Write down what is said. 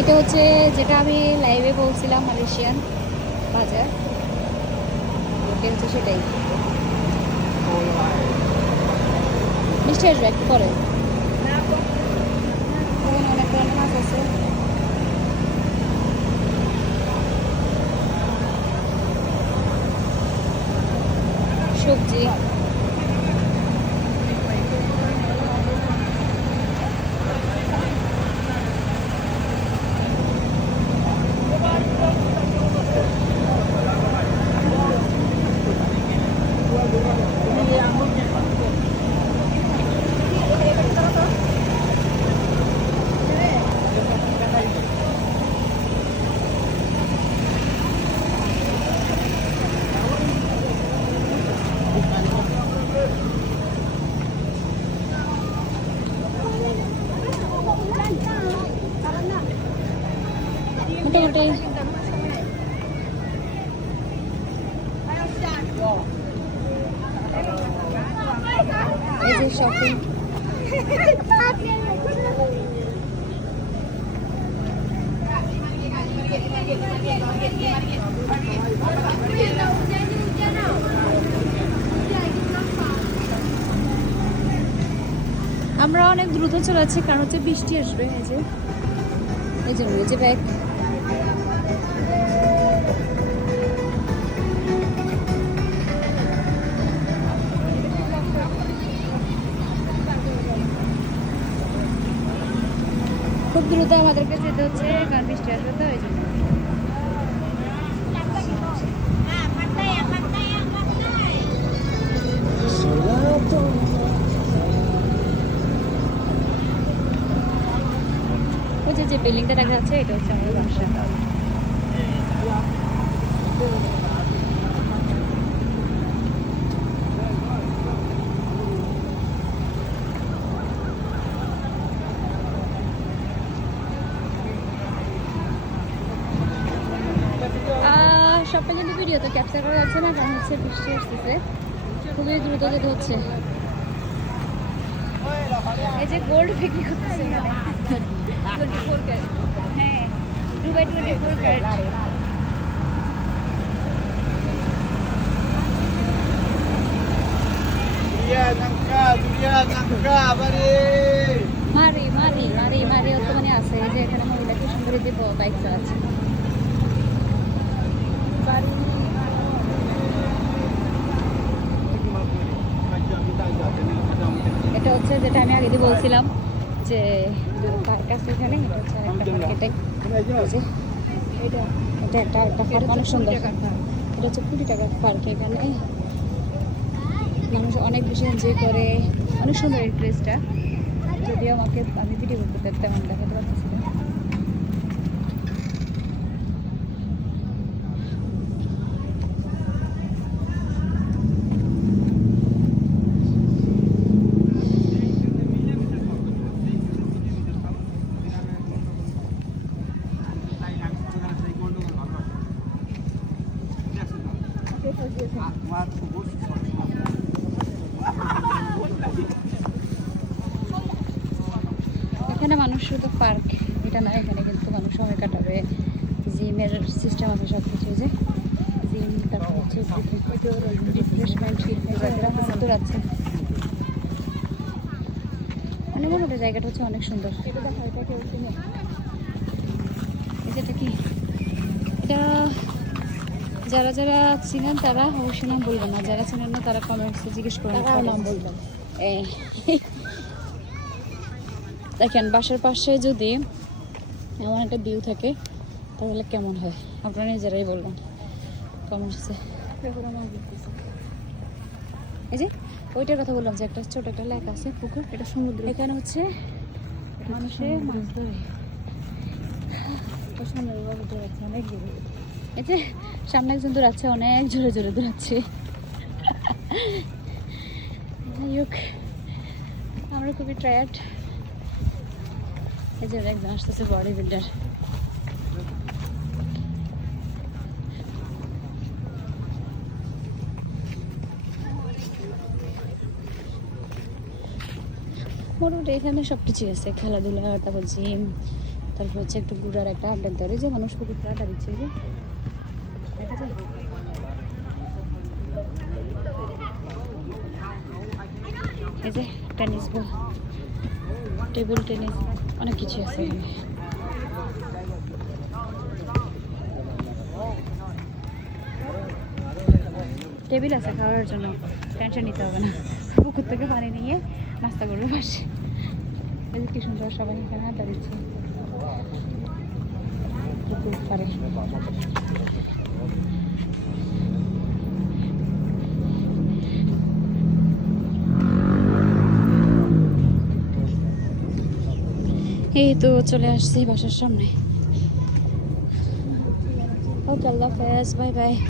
এটা হচ্ছে যেটা আমি লাইভে বলছিলাম, মালয়েশিয়ান বাজার। এটা হচ্ছে সেটাই। মিষ্টি আসবে একটু পরে। ওখানে অনেক ধরনের মাছ আছে। সবজি মোটামুটি। এই যে শপিং, আমরা অনেক দ্রুত চলে যাচ্ছি কারণ হচ্ছে বৃষ্টি আসবে। এই যে ব্যাগ। খুব দ্রুত আমাদেরকে যেতে হচ্ছে কারণ বৃষ্টি আসবে, তো এই জন্য। ওই যে বিল্ডিংটা দেখা যাচ্ছে, এটা হচ্ছে আমাদের বাসা। সবটা কিন্তু ভিডিও তো ক্যাপচার করা যাচ্ছে না কারণ হচ্ছে বৃষ্টি আসতেছে, খুবই দ্রুত যেতে হচ্ছে। এই যে গোল্ড বিক্রি করতেছে এখানে, 24 ক্যারেট। হ্যাঁ, দুবাই 24 ক্যারেট। মারি মারি মারি মারি ওখানে আছে। এই যে এখানে মহিলা কি সুন্দর দিব বাইক চালাচ্ছে। এটা হচ্ছে যেটা আমি আগে বলছিলাম যে পার্ক আছে এখানে। এটা হচ্ছে একটা পার্ক। এটা একটা পার্ক, অনেক সুন্দর। এটা হচ্ছে 20 টাকার পার্ক। এখানে মানুষ অনেক বেশি এনজয় করে, অনেক সুন্দর এই প্লেসটা। যদিও আমি ভিডিও করতে তেমন দেখাতে পারতেছি না। এখানে মানুষ শুধু পার্ক এটা না, এখানে কিন্তু মানুষ সময় কাটাবে। জিমের সিস্টেম আছে সব কিছু। যে জিম, তারপর হচ্ছে রিফ্রেশমেন্ট আছে। মানে মোটামুটি জায়গাটা হচ্ছে অনেক সুন্দর। এটা কি? এটা যারা যারা চিনেন তারা অবশ্যই নাম বলবেন, না যারা চিনেন না তারা কমেন্টসে জিজ্ঞেস করবেন, নাম বলবেন। দেখেন বাসার পাশে যদি এমন একটা ভিউ থাকে তাহলে কেমন হয় আপনারা নিজেরাই বলবেন কমেন্টসে। এই যে ওইটার কথা বললাম যে একটা ছোট একটা লেক আছে, পুকুর, এটা সমুদ্র। এখানে হচ্ছে মানুষে মাছ ধরে। অনেক জোরে, এই যে সামনে একজন দৌড়াচ্ছে, অনেক জোরে জোরে দৌড়াচ্ছে। যাই হোক, আমরা খুবই টায়ার্ড। এই যে একজন আসতেছে বডি বিল্ডার। মোটামুটি এখানে সব কিছুই আছে, খেলাধুলা, তারপর জিম, তারপর হচ্ছে একটু ঘুরার একটা আড্ডা দেওয়ার, যে মানুষ পুকুরটা আড্ডা দিচ্ছে, যে দেখা যায়। এই যে টেনিস বল, টেবিল টেনিস, অনেক কিছু আছে এখানে। টেবিল আছে খাওয়ার জন্য, টেনশন নিতে হবে না। পুকুর থেকে পানি নিয়ে নাস্তা করবো পাশে। এই যে কি সুন্দর সবাই এখানে আড্ডা দিচ্ছে পুকুর পাড়ে। এই তো চলে আসছি বাসার সামনে। ওকে, আল্লাহ হাফেজ, বাই বাই।